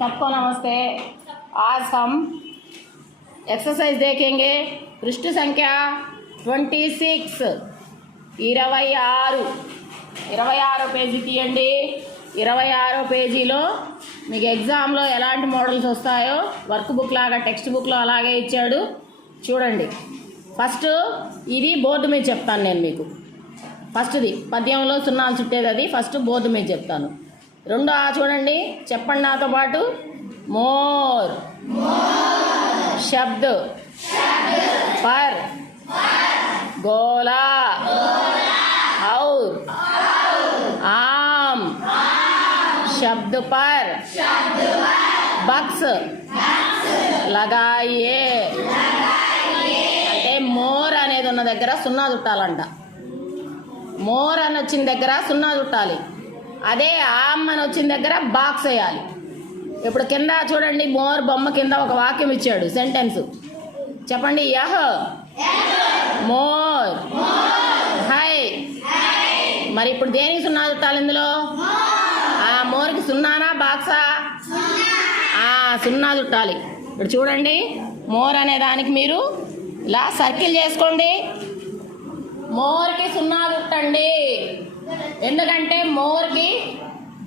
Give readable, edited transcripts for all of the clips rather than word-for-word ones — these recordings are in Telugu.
सबको नमस्ते। आज हम एक्सरसाइज देखेंगे। पृष्ठ संख्या 26 26 పేజీ తీయండి। 26 పేజీలో మీకు ఎగ్జామ్లో ఎలాంటి మోడల్స్ వస్తాయో వర్క్ బుక్ లాగా టెక్స్ట్ బుక్లో అలాగే ఇచ్చాడు, చూడండి। ఫస్ట్ ఇది బోర్డు మీద చెప్తాను నేను మీకు। ఫస్ట్ది పద్యంలో సున్నాలు చుట్టేది, అది ఫస్ట్ బోర్డు మీద చెప్తాను। రెండో చూడండి, చెప్పండి నాతో పాటు। మోర్ शब्द पर गोला और आम शब्द पर बक्स लगाइए। అంటే మోర్ అనేది ఉన్న దగ్గర సున్నా చుట్టాలంట। మోర్ అని వచ్చిన దగ్గర సున్నా చుట్టాలి, అదే ఆమ్ అని వచ్చిన దగ్గర బాక్స్ వేయాలి। ఇప్పుడు కింద చూడండి, మోర్ బొమ్మ కింద ఒక వాక్యం ఇచ్చాడు, సెంటెన్స్ చెప్పండి। Yeah more high. మరి ఇప్పుడు దేనికి సున్నా చుట్టాలి ఇందులో? ఆ మోర్కి సున్నానా బాక్సా? సున్నా చుట్టాలి। ఇప్పుడు చూడండి, మోర్ అనే దానికి మీరు ఇలా సర్కిల్ చేసుకోండి, మోర్కి సున్నా చుట్టండి। ఎందుకంటే మోర్కి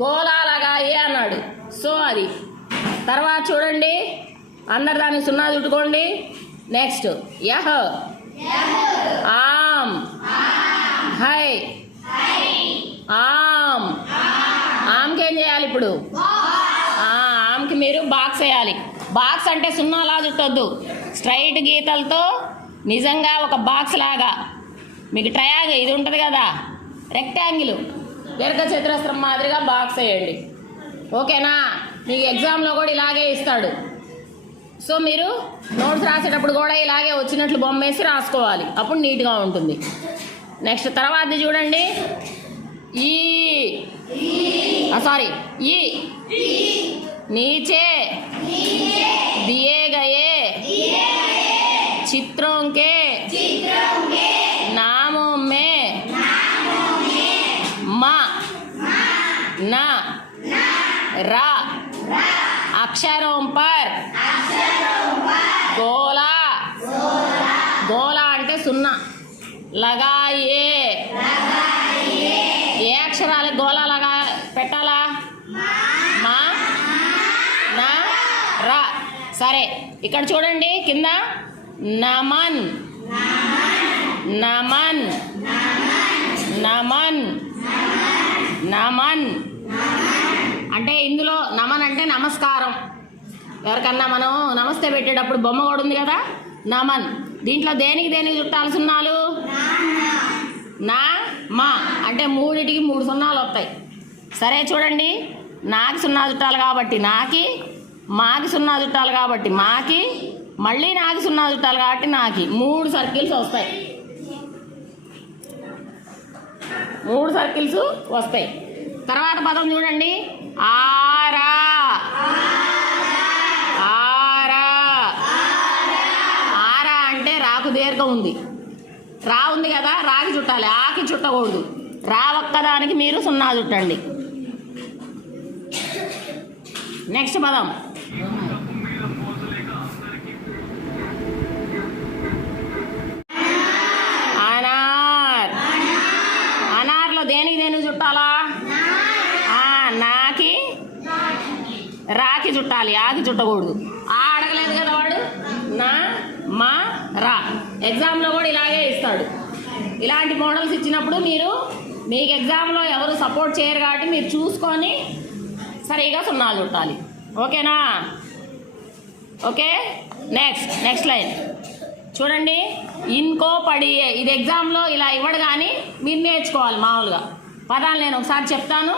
గోళాలగా అన్నాడు, సో అది। తర్వాత చూడండి, అందరు దానికి సున్నా చుట్టుకోండి। నెక్స్ట్ యహ్ ఆమ్ హై। ఆమ్ ఆమ్కి ఏం చేయాలి ఇప్పుడు? ఆమ్కి మీరు బాక్స్ వేయాలి। బాక్స్ అంటే సున్నాలా చుట్టొద్దు, స్ట్రైట్ గీతలతో నిజంగా ఒక బాక్స్ లాగా। మీకు ట్రయాంగిల్ ఇది ఉంటుంది కదా, రెక్టాంగిల్ దీర్ఘచతురస్రం మాదిరిగా బాక్స్ వేయండి, ఓకేనా? మీకు ఎగ్జామ్లో కూడా ఇలాగే ఇస్తాడు, సో మీరు నోట్స్ రాసేటప్పుడు కూడా ఇలాగే వచ్చినట్లు బొమ్మ వేసి రాసుకోవాలి, అప్పుడు నీట్గా ఉంటుంది। నెక్స్ట్ తర్వాతది చూడండి, ఈ नीचे दिए गए चित्रों के नामों में मा न रा अक्षरों पर गोला गोला అంటే సున్నా लगाइए। ఏ అక్షరాలకు గోళా లగా పెట్టాలా? మా నా రా। సరే, ఇక్కడ చూడండి కింద నమన్ నమన్ నమన్ నమన్ అంటే ఇందులో నమన్ అంటే నమస్కారం। ఎవరికన్నా మనం నమస్తే పెట్టేటప్పుడు బొమ్మ కూడా ఉంది కదా, నమన్। దీంట్లో దేనికి చుట్టాలి సున్నాలు? నా మా అంటే మూడిటికి 3 సున్నాలు వస్తాయి। సరే చూడండి, నాకి సున్నా చుట్టాలి కాబట్టి నాకి, మాకి సున్నా చుట్టాలి కాబట్టి మాకి, మళ్ళీ నాకి సున్నా చుట్టాలి కాబట్టి నాకి 3 సర్కిల్స్ వస్తాయి, 3 సర్కిల్స్ వస్తాయి। తర్వాత పదం చూడండి, ఆరా ఆరా ఆరా అంటే రాకు దీర్ఘం ఉంది, రా ఉంది కదా, రాకి చుట్టాలి, ఆకి చుట్టకూడదు। రా ఒక్కదానికి మీరు సున్నా చుట్టండి। నెక్స్ట్ పదం అనార్। అనార్లో దేనికి చుట్టాలా? నాకి రాకి చుట్టాలి, ఆకి చుట్టకూడదు। అడగలేదు కదా వాడు, నా మా రా। ఎగ్జామ్లో కూడా ఇలాగే ఇస్తాడు, ఇలాంటి మోడల్స్ ఇచ్చినప్పుడు మీకు ఎగ్జామ్లో ఎవరు సపోర్ట్ చేయరు కాబట్టి మీరు చూసుకొని సరిగా సున్నాలు చుట్టాలి, ఓకేనా? ఓకే, నెక్స్ట్ లైన్ చూడండి, ఇన్కో పడియే। ఇది ఎగ్జామ్లో ఇలా ఇవ్వడు కానీ మీరు నేర్చుకోవాలి మామూలుగా పదాలు। నేను ఒకసారి చెప్తాను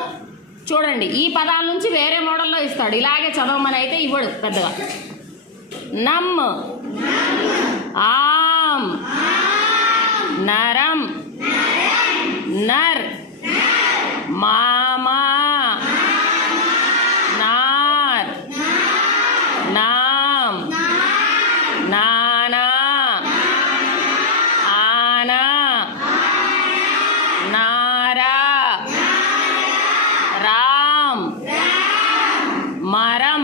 చూడండి, ఈ పదాల నుంచి వేరే మోడల్లో ఇస్తాడు, ఇలాగే చదవమని అయితే ఇవ్వడు పెద్దగా। నమ్ ఆమ్ నరం నర్ మామా నార్ నామ్ నానా ఆనా నారా రామ్ మరం